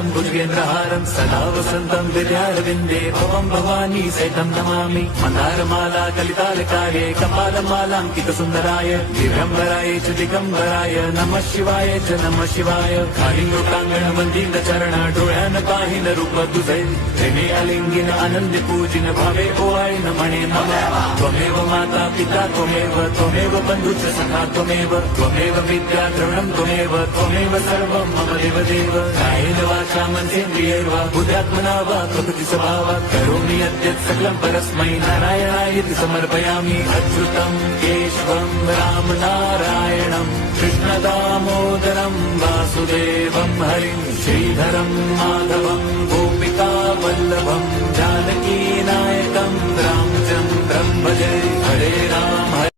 शङ्करं भुजगेन्द्रहारं सदा वसन्तं विद्यारविन्दे भवं भवानी सहितं नमामि मन्दारमाला कलितालकाये कपालमालाङ्कितसुन्दराय दिगम्बराय च दिगम्बराय नमः शिवाय च नमः शिवाय कालिङ्गोटाङ्गण वन्दित चरण डोळ्यान पाहिन रूप तुझे प्रेमे अलिंगिन आनंद पूजिन भावे ओवाय नमणे नमः त्वमेव माता पिता त्वमेव बन्धुश्च सखा त्वमेव विद्या द्रवणं त्वमेव सर्वं मम देवदेव कायेन वाचा मनसेन्द्रियैर्वा बुद्ध्यात्मना वा प्रकृति स्वभावात् करोमि यद्यत् सकलं परस्मै नारायणायति समर्पयामि अच्युतं केशवं राम नारायणं कृष्णदामोदरं वासुदेवं हरिं श्रीधरं माधवं गोपिका वल्लभं जानकीनायकं रामचन्द्रं भजे हरे राम